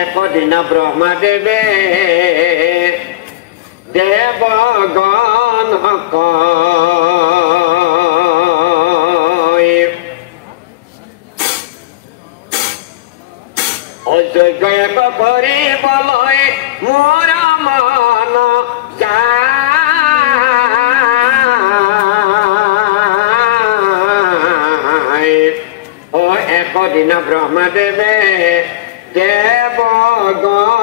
একদিন ব্ৰহ্মদেবে দেবগণ অযোগ্য এক কৰিবলৈ মোৰ মন যায় ও একদিন ব্ৰহ্মদেৱে দেবগণ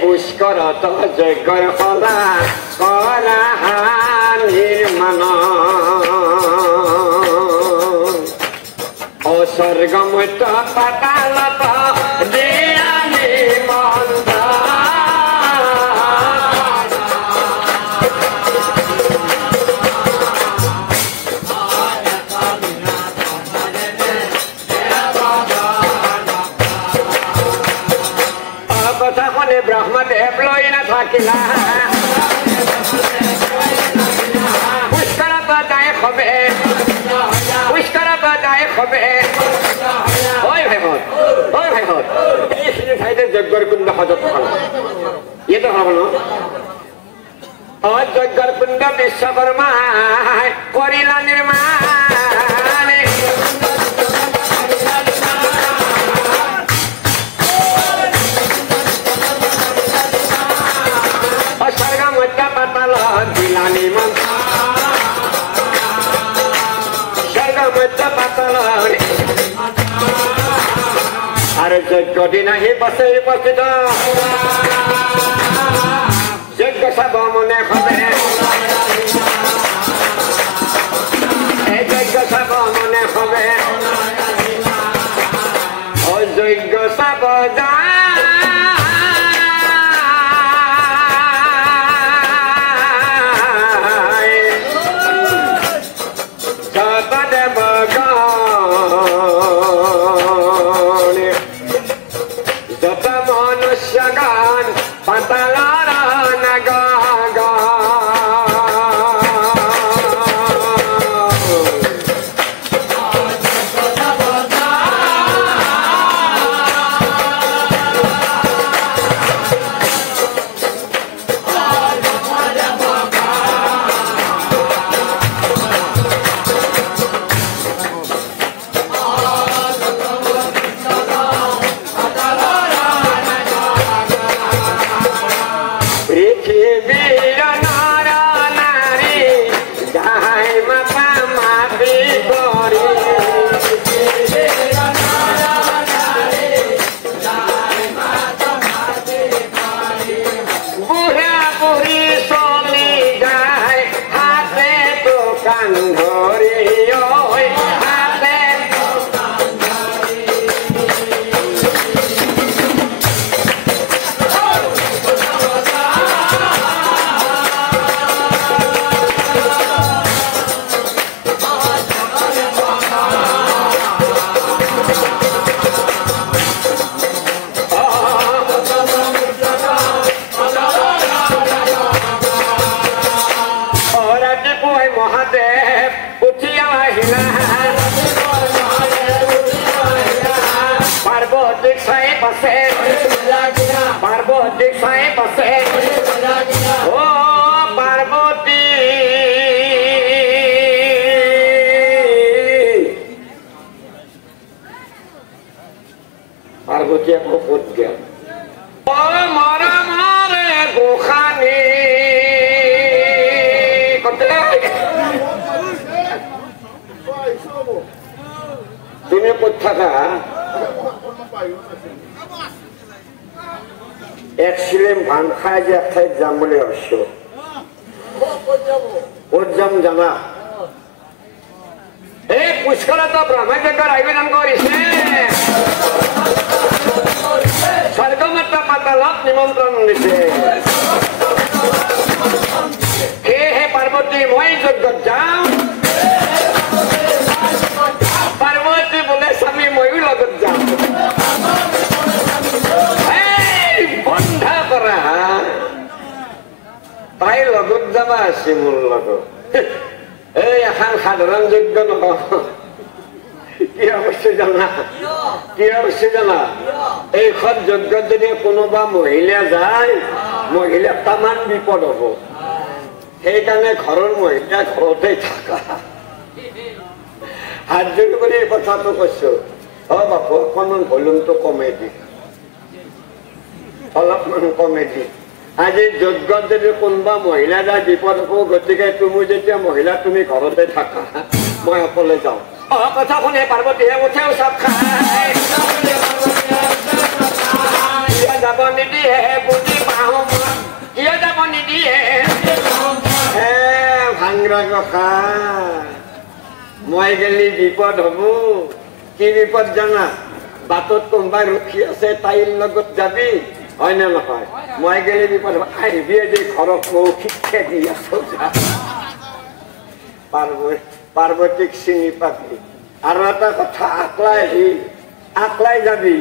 পুষ্কৰত যজ্ঞৰ সদা কৰা নিৰ্মাণ অস্বৰ্গমত্য পাতালত দিয়া ব্ৰহ্মদেৱ লৈ নাথাকিলা পুষ্কৰত দায় হবে পুষ্কৰত দায় হবে ঐ ভাইহঁত এইখিনি ঠাইতে যজ্ঞৰ কুণ্ড সজত হ'ল এইটো হ'ব ন যজ্ঞৰ কুণ্ড বিশ্বকৰ্মাই কৰিলা নিৰ্মাণ আর যজ্ঞ দিন আহি বসে উপস্থিত যজ্ঞ চাব মনে হবে এই যজ্ঞ চাব মনে হবে ও যজ্ঞ চাব যা পার্বতী সাই পাশে ও পার্বতী পার্বতী এক পদ্য ও মারা মারে গোখানি তুমি কোথা এক শিলেম ভান খাই যে এক ঠাইত যাম বুলি ভাবছো ক'ত যাম জানা এই পুষ্কৰত ব্ৰহ্মযজ্ঞৰ আয়োজন কৰিছে স্বৰ্গমাতা পাতালত নিমন্ত্ৰণ দিছে সেয়েহে পাৰ্বতী মই যজ্ঞত যাম পাৰ্বতী বোলে স্বামী ময়ো লগত যাম বন্ধা কৰা তাই লগত যাবা আছে মোৰ লগত এই এখন সাধাৰণ যজ্ঞ নহয় কি অৱশ্যে জানা এইখন যজ্ঞত যদি কোনোবা মহিলা যায় মহিলা তামান বিপদ হব সেইকাৰণে ঘৰৰ মহিলা ঘৰতে থাকা হাত জোৰ কৰি এই কথাটো কৈছো অ বাপু অকণমান ভলিউমটো কমাই দি অলপমান কমাই দি আজি যজ্ঞত যদি কোনোবা মহিলা যায় বিপদ হব গতিকে তুমি যেতিয়া মহিলা তুমি ঘৰতে থাকা মই অকলে যাওঁ অ কথা শুনে পাৰ্বতীয়ে উঠে চব খাই যাব নিদিয়ে বুজি পাওঁ কিয় যাব নিদিয়ে ভাংৰা কথা মই গেলি বিপদ হব কি বিপদ জানা বাটত কোনোবাই ৰখি আছে তাইৰ লগত যাবি হয় নে নহয় মই গেলি বিপদ হব আহিবি যে ঘৰত মৌখিককে দি আছো পাৰ্বতীক চিনি পাবি আৰু এটা কথা আকলাই যাবি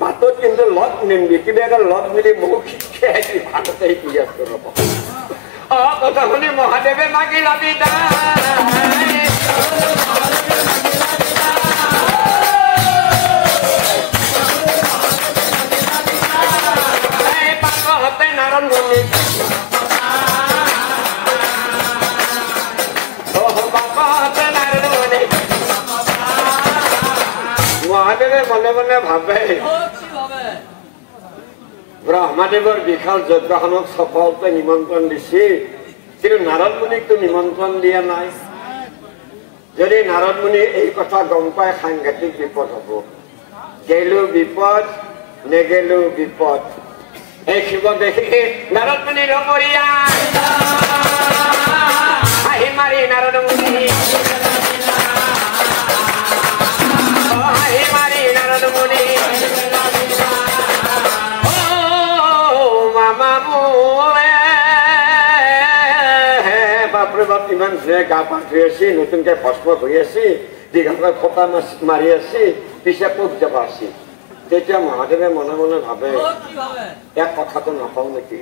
বাটত কিন্তু লগ নিমবি কিবা এটা লগ মিলি মৌখিককে আহি ভালতে দি আছো ৰব অ কথা শুনি মহাদেৱে মাগি লাবি নাৰায়ণ মুনি মহাদেৱে মনে মনে ভাবে ব্ৰহ্মদেৱৰ বিশাল যজ্ঞখনক সফলতাই নিমন্ত্ৰণ দিছে কিন্তু নাৰদ মুনিকতো নিমন্ত্ৰণ দিয়া নাই যদি নাৰদ মুনি এই কথা গম পাই সাংঘাতিক বিপদ হব গেলো বিপদ নেগেলো বিপদ এই শিৱ দেখি নাৰদ মুনি ৰমৰীয়া আহি মাৰি নাৰদ মুনি আহি মাৰি নাৰদ মুনি বাপৰে বাপ ইমান ধুনীয়া গা পা ধুই আছি নতুনকে ভস্ম হৈ আছি দীঘলকৈ ফটা মাৰি আছি পিছে ক'ত যাব আছি তেতিয়া মহাদেৱে মনে মনে ভাবে এক কথাটো নকওঁ নেকি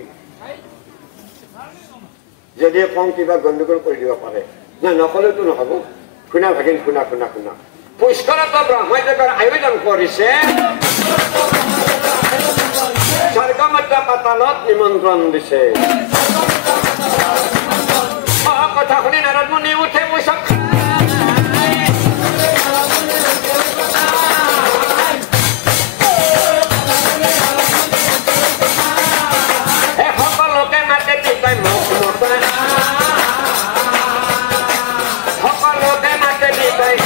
যদি কওঁ কিবা গণ্ডগোল কৰি দিব পাৰে না নকলেতো নহব শুনা ভাগিন শুনা শুনা শুনা পুষ্কৰত ব্ৰহ্মযজ্ঞৰ আয়োজন কৰিছে স্বৰ্গমাতা পাতালত নিমন্ত্ৰণ দিছে কথা শুনি নাৰদ মুনি উঠে মুচক সকলোকে মাতে দিবাই সকলোকে মাতে দিবাই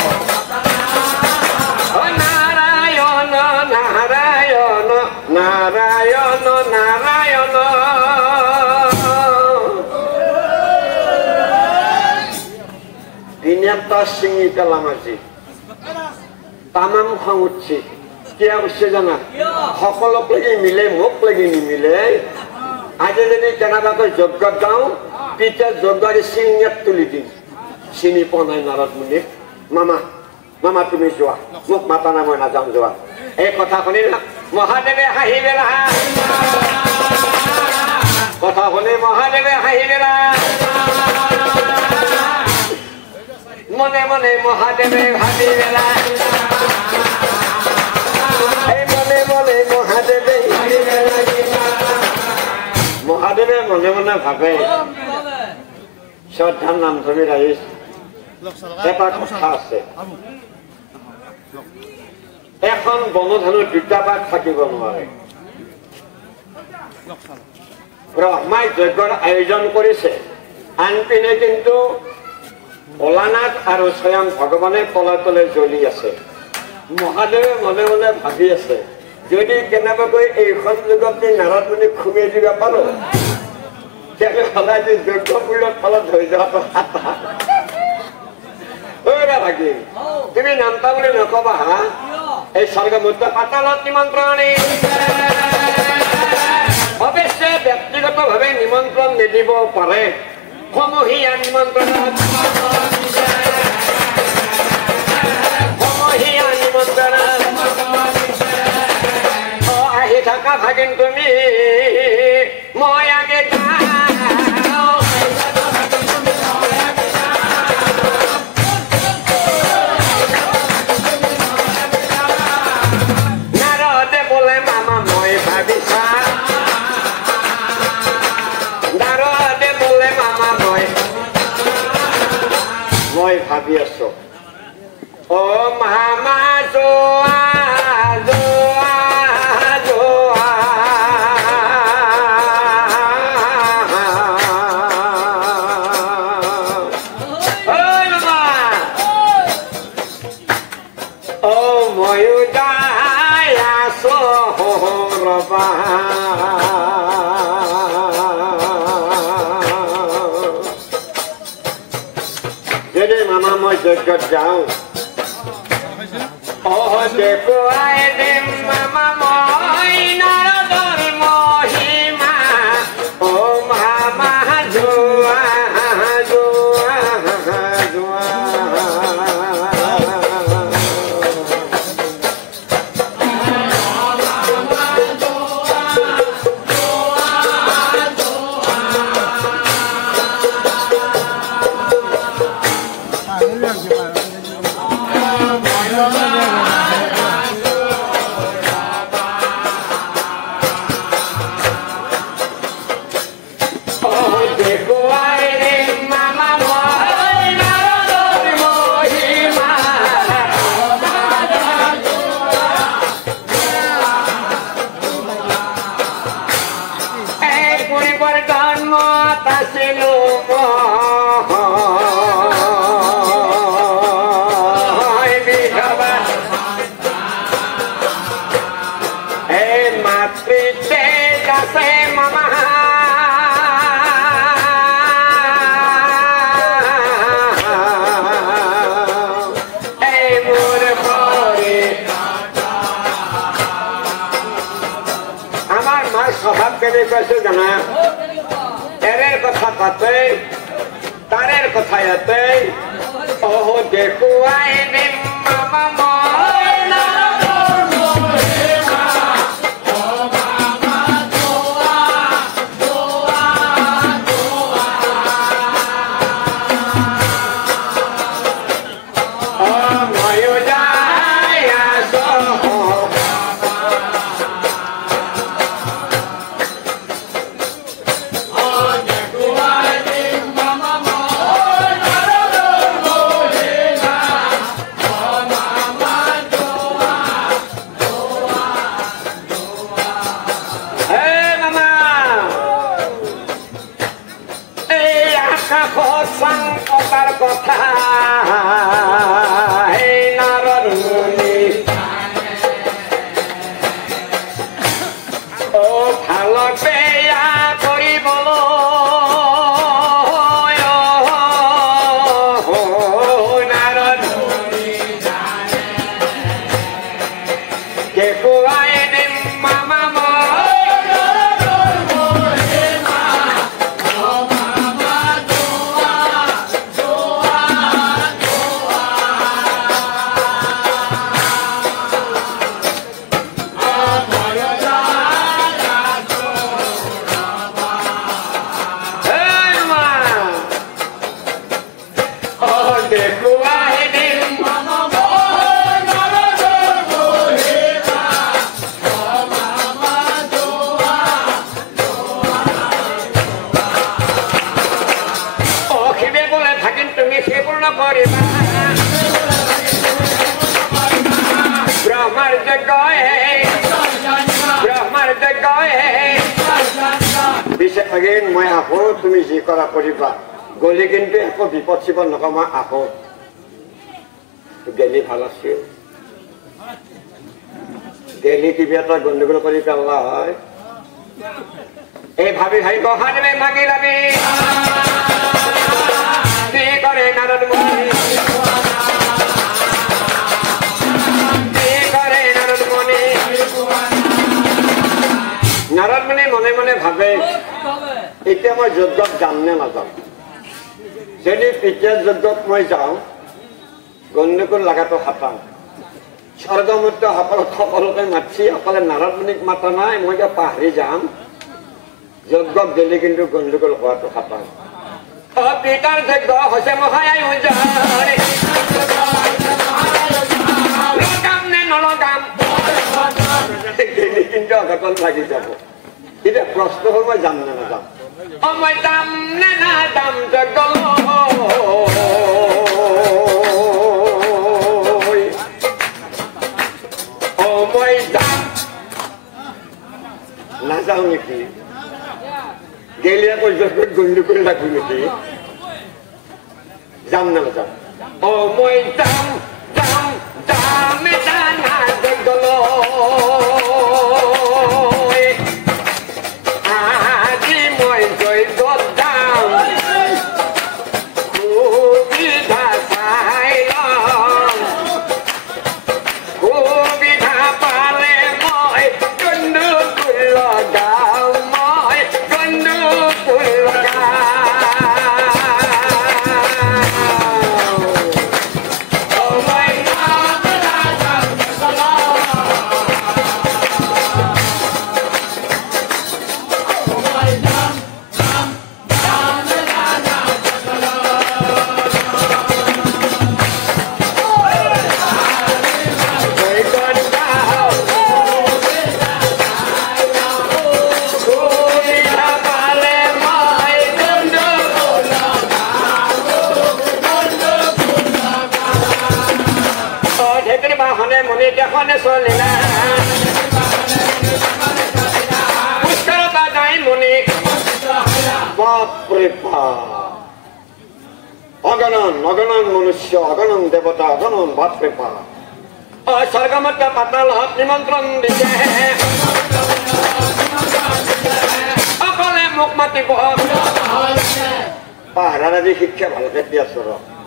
নাৰায়ণ নাৰায়ণ নাৰায়ণ নাৰায়ণ দিনীয়াটা ছিঙি পেলাম আজি তামাম খং উঠছে কিয় উঠছে জানা সকলক লাগি মিলে মোক লাগি নিমিলে আজি যদি কেনেবাকৈ যজ্ঞত যাওঁ তেতিয়া যজ্ঞৰে চিঙিয়াত তুলি দিম চিনি পোৱা নাই নাৰদ মুনিক মামা মামা তুমি যোৱা মোক মাতা নাই মই নাযাওঁ যোৱা এই কথা শুনি না মহাদেৱে হাঁহি বেলা কথা শুনি মহাদেৱে হাঁহি বেলা মনে মনে মহাদেৱে ভাবি বেলা মনে মনে মহাদেৱে মহাদেৱে মনে মনে ভাবে শ্ৰদ্ধাৰ নাম ধৰি ৰাইজ এটা কথা আছে এখন বনধানৰ দুটা ভাগ থাকিব নোৱাৰে ব্ৰহ্মাই যজ্ঞৰ আয়োজন কৰিছে আনপিনে কিন্তু ভোলানাথ আৰু স্বয়ং ভগৱানে তলে তলে জ্বলি আছে মহাদেৱে মনে মনে ভাবি আছে যদি কেনেবাকৈ এইখন যুগত নাৰদ মুনি খুবেই দিব পাৰো তেনেহ'লে আজি যোগ্য পূৰ্ণৰ ফলত হৈ যোৱাটো খাতা ভাগিন তুমি নামটা বুলি নকবা হা এই স্বৰ্গমুক্ত পাতালত নিমন্ত্ৰণী অৱশ্যে ব্যক্তিগতভাৱে নিমন্ত্ৰণ নিদিব পাৰে সমূহীয়া নিমন্ত্ৰণত আহি থকা ভাগিন তুমি মই আগে নাৰদে বোলে মামা মই ভাবিছা নাৰদে বোলে মামা মই ভাবি আছো ও মামা যোৱা যোৱা যোৱা ও ময়ো যাই আছো ৰবা যদি মামা মই যজ্ঞত যাওঁ দেখুৱাই দিম মামা মই নাৰদৰ মহিমা ও মামা যোৱা যোৱা যোৱা স্বভাৱ কেনেকুৱা জানা এৰেৰ কথা তাতে তাৰেৰ কথা ইয়াতে দেখুৱাই দিম মামা মই নাৰদৰ মহিমা ও মামা যোৱা যোৱা যোৱা ময়ো যাই আছো কথা এই নাৰদ মুনি ও ভালো বেয়া কৰিবলৈ নাৰদ মুনি দেখুৱাই দিম মামা ব্ৰহ্মাৰ যজ্ঞ পিছে আগেন মই আহো তুমি যি কৰা কৰিবা গলি কিন্তু একো বিপদ চিপদ নকওঁ মই আহো গেলি ভাল আছিল গেলি কিবা এটা গণ্ডগোল কৰি পেলোৱা হয় এই ভাবি ভাবিব হানবে মাগিলাবি করে নারদ মুনি করে নারদ মুনি নারদ মুনি মনে মনে ভাবে এতিয়া মই যজ্ঞত যাম নে নাযাম যদি পিতিয়া যজ্ঞত মই যাওঁ গণ্ডগোল লগাটো খাটাং স্বৰ্গমূৰ্ত সকলোকে মাতি অকলে নাৰদ মুনিক মাতা নাই মই এতিয়া পাহৰি যাম যজ্ঞত গেলে কিন্তু গণ্ডগোল হোৱাটো খাটাং পিতাৰ যজ্ঞ হৈছে মহায়াই লগাম নে নলগাম গেলে কিন্তু অঘটন লাগি যাব এতিয়া প্ৰশ্ন হ'ল মই যাম নে নাযাম মই যাম নে নাযাম যজ্ঞ মই যাম নাযাওঁ নেকি গেলে আকৌ যজ্ঞত গণ্ডগোল লাগো নেকি যাম না নাযাম মই যাম যাম যাম জানা যজ্ঞ আজি মই যজ্ঞত যাম সুবিধা চাই লম সুবিধা পালে মই গণ্ডগোল লগাম মই গণ্ডগোল লগাম অগণন অগণন মনুষ্য অগণন দেৱতা অগণন বাপৰে বাপ স্বৰ্গমূৰ্ত পাতালত নিমন্ত্ৰণ দিছে অকলে মোক মাতিব পাহাৰাদি শিক্ষা ভালকে দি আছো ৰ